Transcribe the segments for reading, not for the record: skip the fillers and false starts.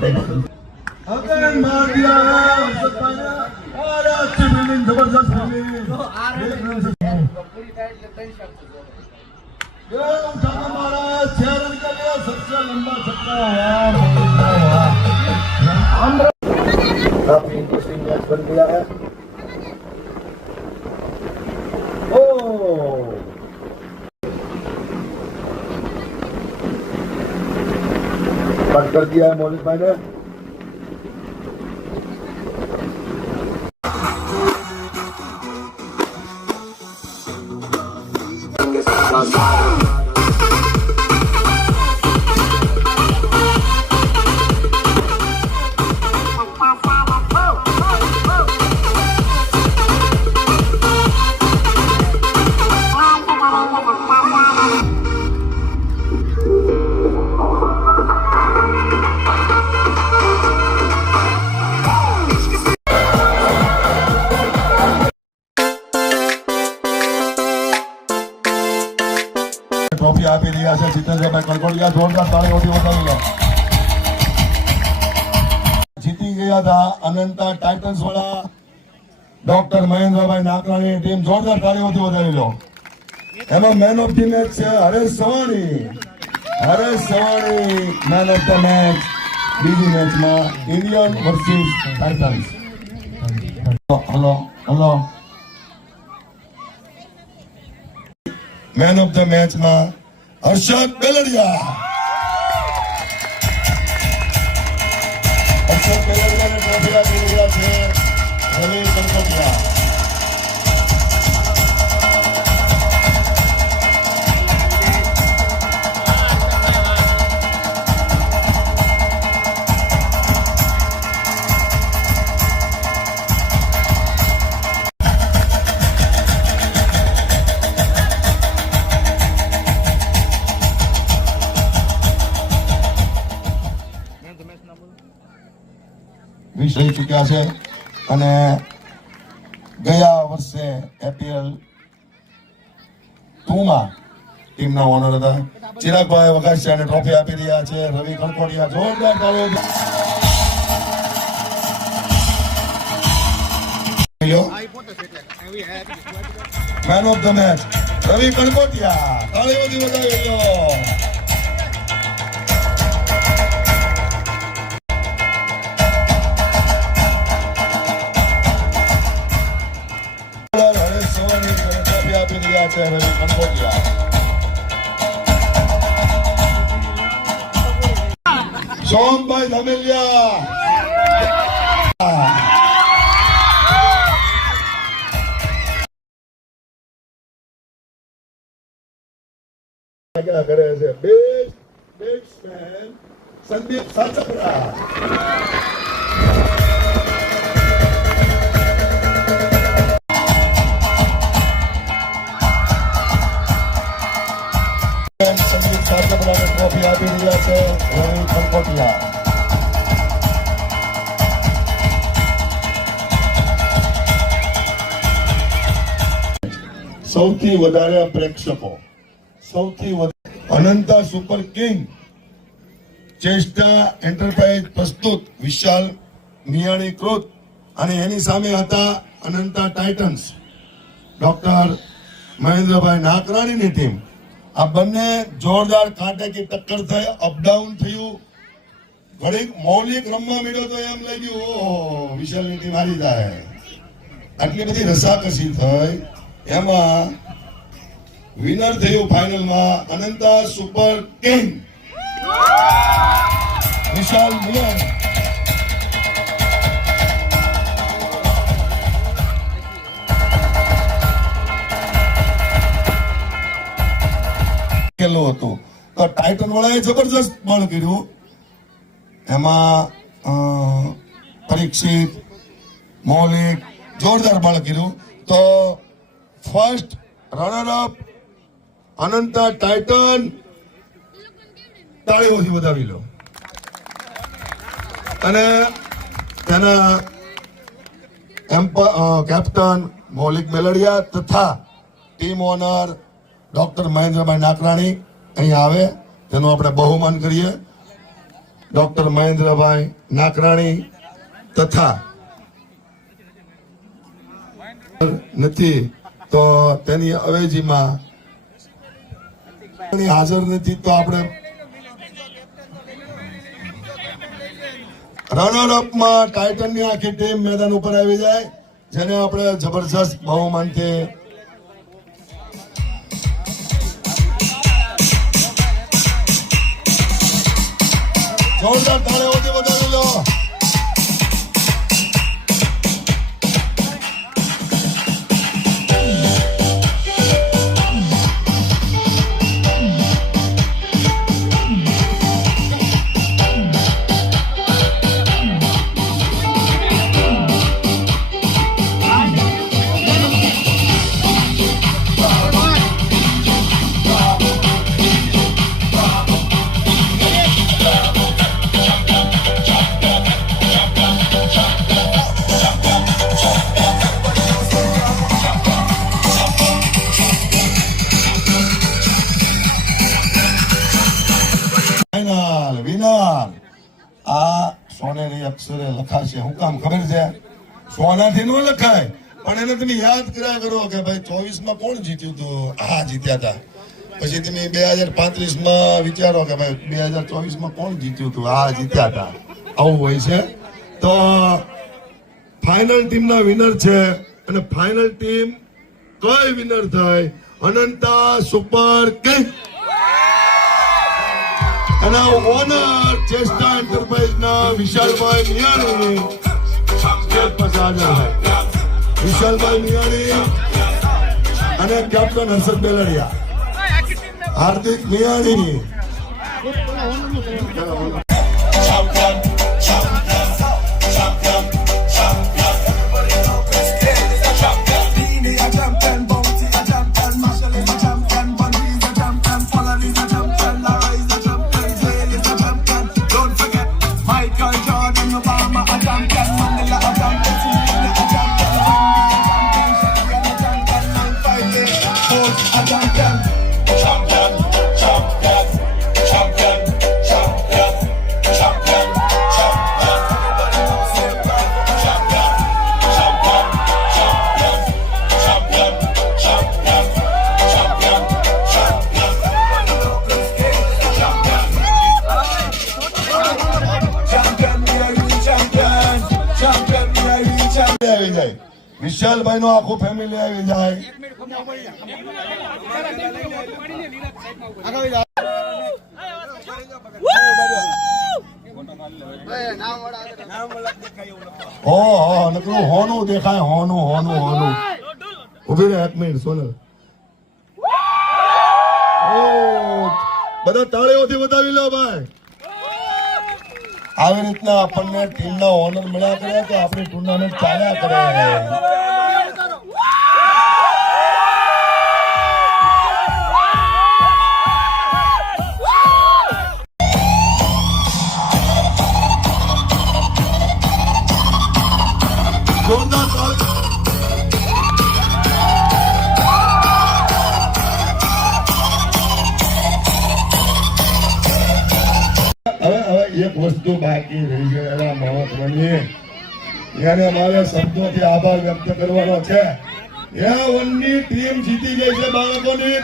अगर मार दिया है और अच्छी फील्डिंग, जबरदस्त फील्डिंग, ये उठाना मारा है 6 रन के लिए, सबसे लंबा छक्का हुआ। काफी इंटरेस्टिंग मैच बन गया है। कट कर दिया है मौलिक भाई ने। ट्रॉफी આપી રહ્યા છે જીતેન્દ્રભાઈ કડકોડિયા, જોરદાર તાળીઓથી વધાવી લો। જીતી ગયા હતા અનંતા ટાઇટન્સ વાળા ડોક્ટર મહેન્દ્રભાઈ નાકરાણી ટીમ, જોરદાર તાળીઓથી વધાવી લો। એમાં મેન ઓફ ધી મેચ છે હરેશ સવાણી। હરેશ Savani main of the match બીજી મેચમાં Indian versus Titans. Hello hello man of the match में हर्षद बेलड़िया। हर्षद बेलड़िया ने ट्रॉफी આપી રહ્યા છે રવિ કનકોટિયા। રહી ચૂક્યા છે અને ગયા વર્ષે એપીએલ 2 માં ટીમના ઓનર હતા ચિરાગભાઈ વઘાસિયાને ટ્રોફી આપી રહ્યા છે રવિ કનકોડિયા। જોરદાર તાળીઓ। Man of the match Ravi Kanakodiya, તાળીઓથી વધાવી લો। सोमभाई धमेलिया क्या करे છે બેસ્ટ બેટ્સમેન સંદીપ સાચપરા। સંદીપ સાચપરાને ટ્રોફી આપી રહ્યા છે રવિ કનકોટિયા। સૌથી વધારે પ્રેક્ષકો, સૌથી Ananta super king Chesta enterprise પ્રસ્તુત વિશાલ મિયાણી કૃત અને એની સામે હતા અનંતા ટાઇટન્સ ડોક્ટર મહેન્દ્રભાઈ નાકરાણીની ટીમ। આ બંને જોરદાર કાંટેકી ટક્કર થઈ, અપડાઉન થયું। ઘડીક મૌલિક રમવા મળ્યો તો એમ લાગ્યું ઓહો વિશાલની ટીમ હારી જાય, આટલી બધી રસાકસી થઈ। એમાં વિનર થયું ફાઇનલમાં અનંતા સુપર કિંગ વિશાલ મિયાણી। હતું તો ટાઇટન વાળાએ જબરજસ્ત બળ કર્યું, એમાં પરીક્ષિત મૌલિક જોરદાર બળ કર્યું। તો first runner up Ananta Titan, તાળીઓથી વધાવી લો। અને તેના કેપ્ટન મૌલિક બેલડિયા તથા team owner doctor Mahendrabhai Nakrani અહીં આવે, તેનું આપણે બહુમાન કરીએ। ડોક્ટર મહેન્દ્રભાઈ નાકરાણી તથા નથી તો તેની અવેજીમાં હાજર નથી તો આપણે રનર અપમાં ટાઇટનની આખી ટીમ મેદાન ઉપર આવી જાય, જેને આપણે જબરજસ્ત બહુમાનથી જોરદાર તાળીઓથી વધાવી લો. આ સોનેરી અક્ષરે લખાશે. હું કામ ખબર છે? સોનાથી ન લખાય, પણ એને તમે યાદ કર્યા કરો કે ભાઈ 24 માં કોણ જીત્યું હતું, આ જીત્યા હતા. પછી તમે 2035 માં વિચારો કે ભાઈ 2024 માં કોણ જીત્યું હતું, આ જીત્યા હતા. આવું હોય છે. તો ફાઇનલ ટીમના વિનર છે, અને ફાઇનલ ટીમ કઈ વિનર થાય? અનંતા સુપર કિંગ અને ઓનર ચેસ્ટા એન્ટરપ્રાઇઝના વિશાલભાઈ મિયાણી. વિશાલભાઈ મિયાણી અને કેપ્ટન હર્ષદ બેલડિયા, હાર્દિક મિયાણી. વિશાલભાઈ નો આખું ફેમિલી આવી જાય. નકરું હોનું દેખાય, હોનું હોનું હોનું. ઉભી રહે એક મિનિટ સોનલ. બધા તાળીઓથી વધાવી લો ભાઈ. આવી રીતના આપણને ટીમના ઓનર મળ્યા કરે તો આપણી ટુર્નામેન્ટ ચાલ્યા કરે. એક વસ્તુ બાકી રહી ગયેલા મહત્વની, એને મારે શબ્દોથી આભાર વ્યક્ત કરવાનો છે. એ વનની ટીમ જીતી ગઈ છે બાળકોની.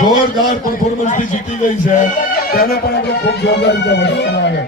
જોરદાર પરફોર્મન્સ થી જીતી ગઈ છે, તેને પણ આપણે ખૂબ જોરદાર રીતે વધારવામાં આવે.